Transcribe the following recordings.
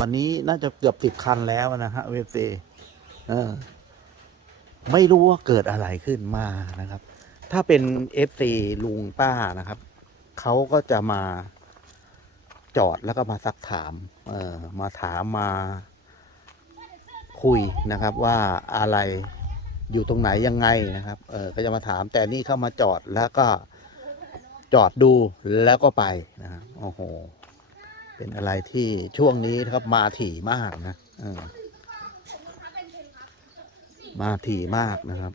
วันนี้น่าจะเกือบสิบคันแล้วนะฮะเวฟซีเออ ไม่รู้ว่าเกิดอะไรขึ้นมานะครับ ถ้าเป็นเอฟซีลุงป้านะครับ เขาก็จะมาจอดแล้วก็มาซักถาม เออมาถามมาคุยนะครับ ว่าอะไรอยู่ตรงไหนยังไงนะครับ เออก็จะมาถาม แต่นี่เข้ามาจอดแล้วก็จอดดูแล้วก็ไปนะครับโอ้โห เป็นอะไรที่ช่วงนี้นะครับมาถี่มากนะมาถี่มากนะครับ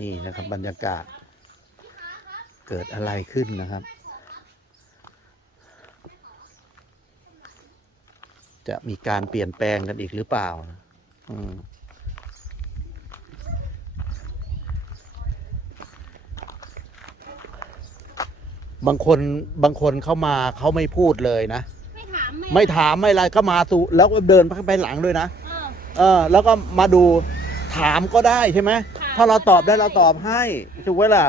นี่นะครับบรรยากาศ เกิดอะไรขึ้นนะครับ จะมีการเปลี่ยนแปลงกันอีกหรือเปล่านะอืม บางคนบางคนเข้ามาเขาไม่พูดเลยนะ ไม่ถามไม่ถามไม่อะไรก็มาสู่แล้วก็เดินไปหลังด้วยนะ เออ เออ แล้วก็มาดูถามก็ได้ใช่ไหมถาม ถ้าเราตอบได้เราตอบให้ถูกไหมล่ะ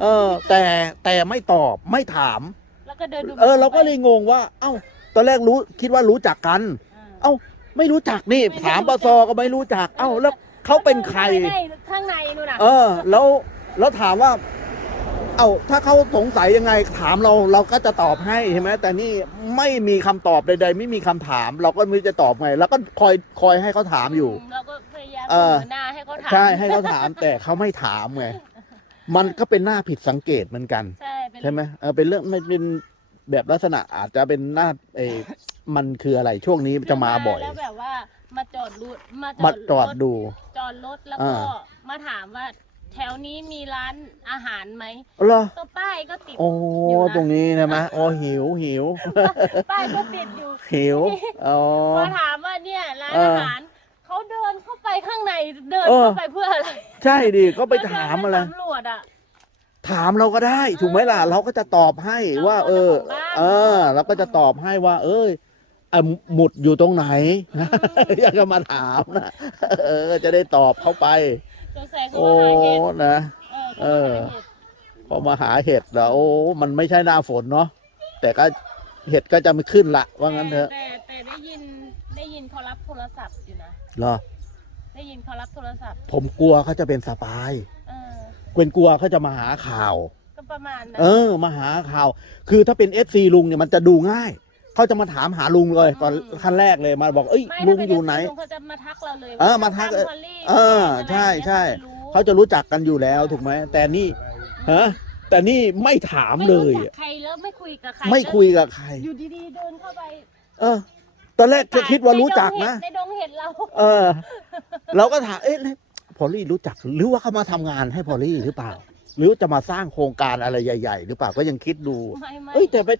เออ แต่แต่ไม่ตอบไม่ถาม แล้วก็เดินดูเออ เราก็เลยงงว่า เอ้า ตอนแรกรู้คิดว่ารู้จักกัน เอ้า ไม่รู้จักนี่ ถามปซก็ไม่รู้จัก เอ้า แล้วเขาเป็นใครไม่ได้ข้างในนู่นน่ะ เออ แล้วแล้วถามว่า เอ้าถ้าเขาสงสัยยังไงถามเราเราก็จะตอบให้ใช่ไหมแต่นี่ไม่มีคำตอบใด ๆ ไม่มีคำถาม เราก็ไม่รู้จะตอบไงแล้วก็คอยคอยให้เขาถามอยู่ เราก็พยายามเออเสนอหน้าให้เขาถามใช่ให้เขาถามแต่เขาไม่ถามไงมันก็เป็นหน้าผิดสังเกตเหมือนกัน ใช่เป็นใช่ไหมเออเป็นเรื่องไม่เป็นแบบลักษณะอาจจะเป็นหน้าเออมันคืออะไรช่วงนี้จะมาบ่อย แล้วแบบว่ามาจอดรถมามาจอดรถดู จอดรถแล้วอ่าก็มาถามว่า แถวนี้มีร้านอาหารไหมเหรอก็ป้ายก็ติดโอ้อยู่นะตรงนี้ใช่ไหมโอ้หิวหิวป้ายก็ติดอยู่หิวอ๋อมาถามว่าเนี่ยร้านเอออาหารเขาเดินเข้าไปข้างในเดินเออ เข้าไปเพื่ออะไรใช่ดิก็ไปถามอะไร เดินปสำรวจอะ ถามเราก็ได้ ถูกไหมล่ะ เราก็จะตอบให้ว่า เออ เราก็จะบอกบ้าง เออเราก็จะตอบให้ว่า เอ้ยอะหมุดอยู่ตรงไหนอยากจะมาถามนะเออ จะได้ตอบเข้าไป สงสัยเขาโอ้มาหาเห็ดนะ เออเขามาหาเห็ดพอมาหาเห็ดแล้วโอ้มันไม่ใช่หน้าฝนเนาะแต่ก็เห็ดก็จะไม่ขึ้นละว่างั้นเถอะแต่แต่ได้ยินได้ยินเขารับโทรศัพท์อยู่นะ เหรอ ได้ยินเขารับโทรศัพท์ ผมกลัวเขาจะเป็นสปายเออเป็นกลัวเขาจะมาหาข่าว ก็ประมาณนั้นเออ มาหาข่าว คือถ้าเป็นเอฟซีลุงเนี่ยมันจะดูง่าย เขาจะมาถามหาลุงเลยตอนขั้นแรกเลยมาบอกเอ้ยไม่ลุงถ้าเป็อยู่ไหนลุงเขาจะมาทักเราเลยเออมาทักตพอลลี่เออ ใช่ใช่เขาเขาจะจะรู้จักกันอยู่แล้วถูกไหมแต่นี่ฮะแต่นี่ไม่ถามรู้เลยไม่รู้จัอะกใครแล้วไม่คุยกับใครไม่คุยกับใคร อยู่ดีๆเดินเข้าไป เออ ตอนแรกจะคิดว่ารู้จักนะในดงเห็ดเราเออ เราก็ถามเอ๊ะพอลลี่รู้จักหรือว่าเขามาทำงานให้พอลลี่หรือเปล่า หรือว่าจะมาสร้างโครงการอะไรใหญ่ ๆ หรือเปล่าก็ยังคิดดูไม่ไม่เอ้ยแต่ไป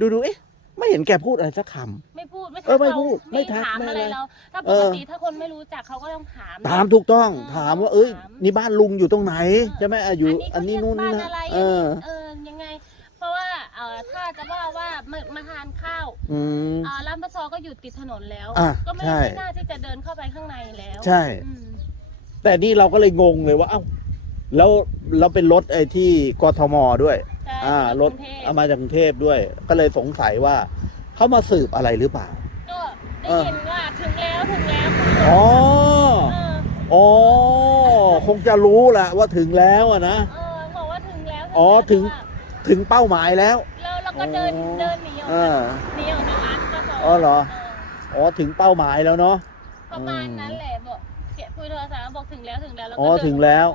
ดูดูเอ๊ะ ไม่เห็นแกพูดอะไรสักค ไม่พูดไม่เออไม่เราพูดไม่ทักถามไม่อะอะไรไรเราถ้าเอปกอติถ้าคนไม่รู้จักเขาก็ต้องถามำถามถูกต้องเออถามว่า เอ้ย ถามนี่บ้านลุงอยู่ตรงไหนใช่ไหมอะอยู่ อันนี้เขานู่นเรียกนี่บ้านะอะไร เออ เออยังไง เพราะว่าเอ่อถ้าจะว่าว่ามามาทานข้าวอืมอ่าร้านปลาซอก็อยู่ติดถนนแล้ว อะก็ไม่ใช่ ไม่น่าที่จะเดินเข้าไปข้างในแล้วใช่ อืมแต่นี่เราก็เลยงงเลยว่า เอ้า แล้วเราเป็นรถไอ้ที่กทมด้วยใช่ อ่ารถกงเทพเอามาจากกรุงเทพด้วย ก็เลยสงสัยว่าเขามาสืบอะไรหรือเปล่า ก็ได้ยินว่าถึงแล้วถึงแล้วอ๋อเอออ๋อคงจะรู้แหละว่าถึงแล้วอะนะเออบอกว่าถึงแล้วอ๋อแล้วถึงว่าถึงเป้าหมายแล้วแล้วเราก็เดินอ๋อเดินหนีออกเอมาอหนีออกจากร้านปลาซออ๋อเหรออ๋อถึงเป้าหมายแล้วเนาะประมาณนั้นแหละบอกเสียคุยโทรศัพท์บอกถึงแล้วถึงแล้วแล้วก็อ๋อเดินถึงแล้ว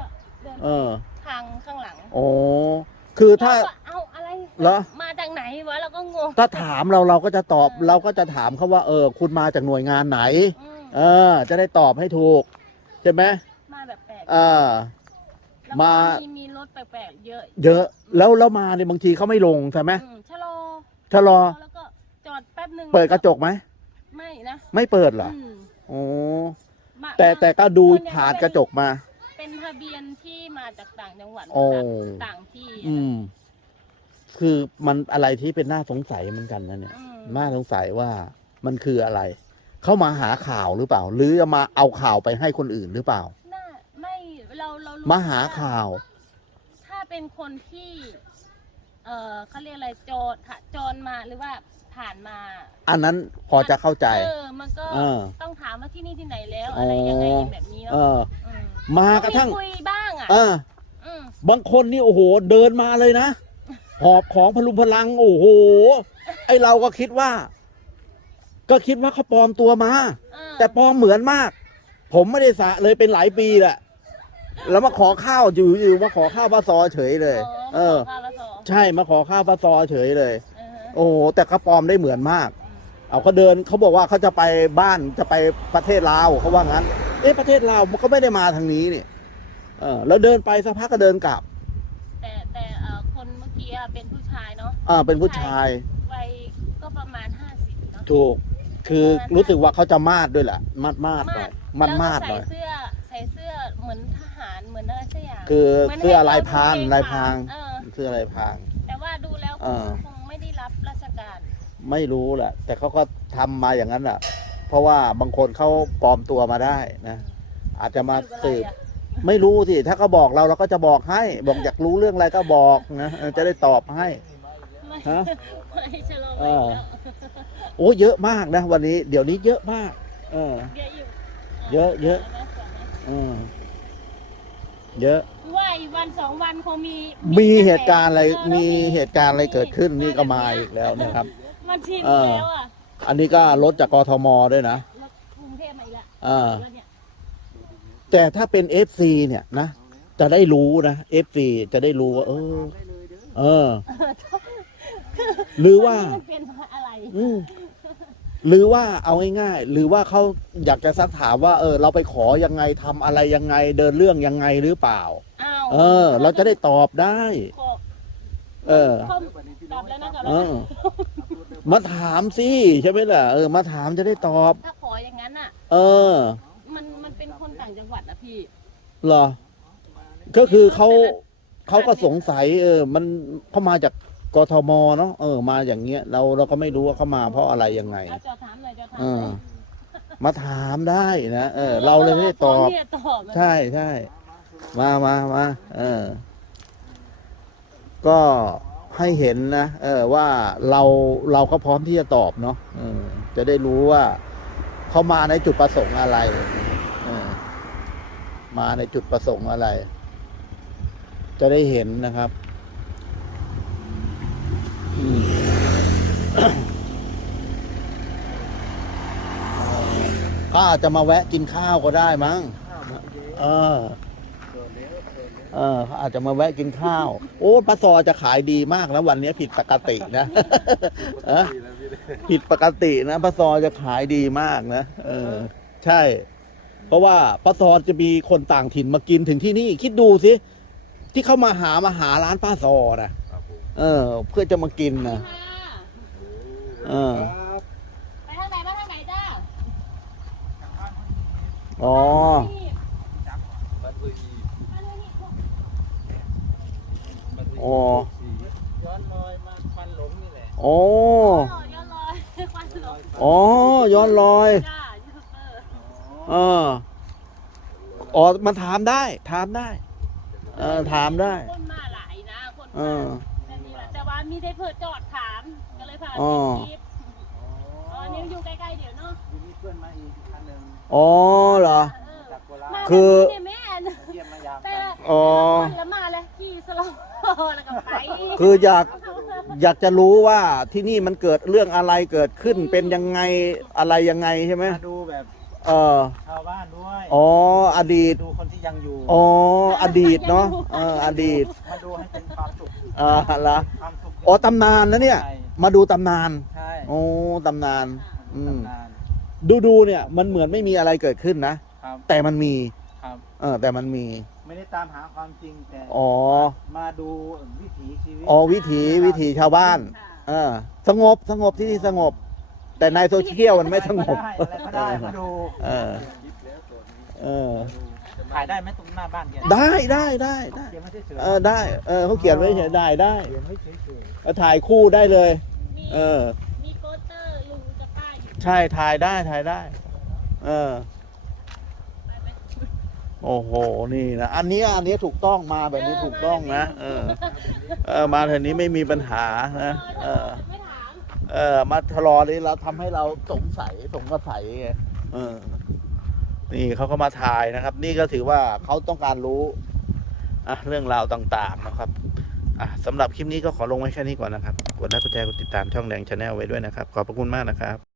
เดินเออทางข้างหลังโอ้ คือถ้า เรก็เอาอะไรเหรอ มาจากไหนวะเราก็งงถ้าถามเราเราก็จะตอบเราก็จะถามเขาว่าเออ คุณมาจากหน่วยงานไหน อืมเออ จะได้ตอบให้ถูก ใช่ไหมมาแบบแปลกอ่าแล้วมามีมีรถแปลกๆเยอะเยอะแล้วแล้วมาเนี่ยบางทีเขาไม่ลงใช่ไหมอืมชะลอชะลอ แล้วก็จอดแป๊บนึงเปิดกระจกไหมไม่นะไม่เปิดเหรออืมโอ้มาแต่มาแต่ก็ดูส่วนใหญ่ผ่านเป็นกระจกมา เป็นทะเบียนที่มาจากต่างจังหวัดโอ้ จากต่างที่อืม คือมันอะไรที่เป็นน่าสงสัยเหมือนกันนะเนี่ย อืมน่าสงสัยว่ามันคืออะไร เข้ามาหาข่าวหรือเปล่า หรือจะมาเอาข่าวไปให้คนอื่นหรือเปล่า น่าไม่เราเรารู้มาหาว่ข่าว ถ้าเป็นคนที่ เอเออเขาเรียกอะไรโจรโจรมาหรือว่า ผ่านมาอันนั้นพอจะเข้าใจ เออมันก็เออ ต้องถามว่าที่นี่ที่ไหนแล้วอะไรยังไงแบบนี้เอเนาะอ มมากระทั่งมีคุยบ้างอะเอออืมบางคนนี่โอ้โห เดินมาเลยนะ หอบของพลุงพลัง โอ้โห ไอเราก็คิดว่า ก็คิดว่าเขาปลอมตัวมา เออแต่ปลอมเหมือนมาก ผมไม่ได้สระเลยเป็นหลายปีแหละ แล้วมาขอข้าวอยู่อยู่มาขอข้าวปลาซอเฉยเลยเออขข้าวละสองใช่มาขอข้าวปลาซอเฉยเลยเออ โอ้โหแต่เขาปลอมได้เหมือนมาก เอาเขาเดินเขาบอกว่าเขาจะไปบ้านจะไปประเทศลาวเขาว่างั้น เอ๊ะประเทศลาวมันก็ไม่ได้มาทางนี้นี่เออแล้วเดินไปสักพักก็เดินกลับ แต่แต่เอ่อคนเมื่อกี้อะเป็นผู้ชายเนาะอ่าเป็นผู้ชายวัยก็ประมาณห้าสิบเนาะ ถูก คือรู้สึกว่าเขาจะมาดด้วยแหละมาดมาดหน่อยมันมาดหแล้วน่อยก็ใส่เสื้อใส่เสื้อเหมือนทหารเหมือนอะไรสักอย่างคือหมืนเสื้อให้ลายพรางเกลายพราง เออเสื้ออะไรพราง แต่ว่าดูแล้วเออ ค ไม่รู้แหละแต่เขาก็ทำมาอย่างนั้นอะเพราะว่าบางคนเขาปลอมตัวมาได้นะ อาจจะมาสืบอะไรอะไม่รู้สิถ้าเขาบอกเราเราก็จะบอกให้ บอกอยากรู้เรื่องอะไรก็บอกนะเออจะได้ตอบให้ไม่ฮะไม่ชะลอเอไว้อแล้วโอ้เยอะมากนะวันนี้ เดี๋ยวนี้เยอะมาก เออ เยอะอยู่เยอะเยอะอืมเยอะว่าอีกวันสองวันคงมี มีเหตุการณ์อะไรมีเหตุการณ์อะไรเกิดขึ้นนี่ก็มาอีกแล้วนะครับ มันชินเออแล้วอะอันนี้ก็รถจากกทมด้วยนะรถกรุงเทพมาอีกละอ่าแล้วเนี่ยแต่ถ้าเป็น FC เนี่ยนะ จะได้รู้นะ FC จะได้รู้ว่าเออ เออ หรือว่านนี้มันเป็นอะไรอืมหรือว่าเอาง่ายๆหรือว่าเขาอยากจะซักถามว่า เออ เราไปขอยังไงทำอะไรยังไง เดินเรื่องยังไงหรือเปล่า อ้าวเออ เราจะได้ตอบได้ ขอเออขอกลับแล้วนะกลับเอแล้วอนะ มาถามสิใช่ไหมล่ะเออมาถามจะได้ตอบ ถ้าขออย่างนั้นอะ เออมันมันเป็นคนต่างจังหวัดนะพี่ เหรอ ก็คือเขาเขาก็สงสัย เออ มันเขามาจากกทมเนาะเออ มาอย่างเงี้ย เราเราก็ไม่รู้ว่าเขามาเพราะอะไรยังไง เอาจอถามหน่อยจอถามเอหอ น่อยมาถามได้นะเออ เราเลยไม่ได้ตอบเาที่จะตอบนะใช่ใช่มามามาเออ ก็ ให้เห็นนะเออว่าเราเราก็พร้อมที่จะตอบเนาะจะได้รู้ว่าเขามาในจุดประสงค์อะไรมาในจุดประสงค์อะไร จะได้เห็นนะครับก็อาจจะมาแวะกินข้าวก็ได้มั้ง เออ เออเขาอาจจะมาแวะกินข้าว โอ้ปลาซอจะขายดีมากนะวันนี้ผิดปกตินะเออผิดปกตินะปลาซอจะขายดีมากนะเออ ใช่ เพราะว่าปลาซอจะมีคนต่างถิ่นมากินถึงที่นี่ คิดดูสิที่เขามาหามาหาร้านป้าซอนะเออ เพื่อจะมากินนะค่ะเออไปทางไหนมาทางไหนจ้าอ๋อ นี่มาเลยนี่ อ๋อย้อนลอยมาควันหลงนี่แหละโอ้อ๋อย้อนลอยควันหลงอ๋อย้อนรอยจ้ายูทูบเบอร์เอออ๋อมันถามได้ถามได้เออถามได้คนมาหลายนะคนเอมาอแต่นี่แหละแต่ว่ามีได้เพิ่จอดถามก็เลยพาอ๋อไปคลิปอ๋อนี่อยู่ใกล้ๆเดี๋ยวเนาะทีนี้เพื่อนมาอีกคันหนึ่งอ๋อเหรอ เออจากโคราชมาคือแบบนี้เนี่ยแม่นเยี่ยมมายามแต่กันอ๋อ คนละมาเลยขี่สโลว์แล้วก็ไปคืออยากอยากจะรู้ว่าที่นี่มันเกิดเรื่องอะไรเกิดขึ้นเป็นยังไงอะไรยังไงใช่ไหมมาดูแบบเออชาวบ้านด้วยอ๋ออดีตดูคนที่ยังอยู่ อ๋ออดีตเนาะเอออดีตมาดูให้เป็นความสุขอ่าละความสุขอ๋อตำนานนะเนี่ยใช่มาดูตำนานใช่โอ้ตำนานอืมตำนานดูดูๆเนี่ยมันเหมือนไม่มีอะไรเกิดขึ้นนะ ครับแต่มันมีครับ เออแต่มันมี ไม่ได้ตามหาความจริงแต่อ๋อ มาดูวิถีชีวิตอ๋อวิถีวิถีชาวบ้านค่ะเออ สงบสงบที่นี่สงบ แต่ในโซเชียลมันไม่สงบ อะไรก็ได้อะไรก็ได้มาดูเออ เออถ่ายได้ไหมตรงหน้าบ้านแกได้ได้ได้ได้เขียนไม่ใช่เสือเออได้ เออเขาเขียนไว้เฉยได้ได้เขียนไว้เฉยก็ถ่ายคู่ได้เลยมีเออ มีโปสเตอร์ลุงกับป้าอยู่ ใช่ถ่ายได้ถ่ายได้ เออไปไป โอ้โห นี่นะ อันเนี้ยอันเนี้ยถูกต้องมาแบบนี้ถูกต้องนะ เออ เออ มาเทางนี้ไม่มีปัญหานะ เออไม่ถามเออ มาทะลอนี่เราทำให้เราสงสัยสงสัยไงเออ นี่เขาก็มาถ่ายนะครับ นี่ก็ถือว่าเขาต้องการรู้อะเรื่องราวต่างๆนะครับอะสำหรับคลิปนี้ก็ขอลงไว้แค่นี้ก่อนนะครับ กดไลค์ กดแชร์ กดติดตามช่องแดงชาแนลไว้ด้วยนะครับ ขอบพระคุณมากนะครับ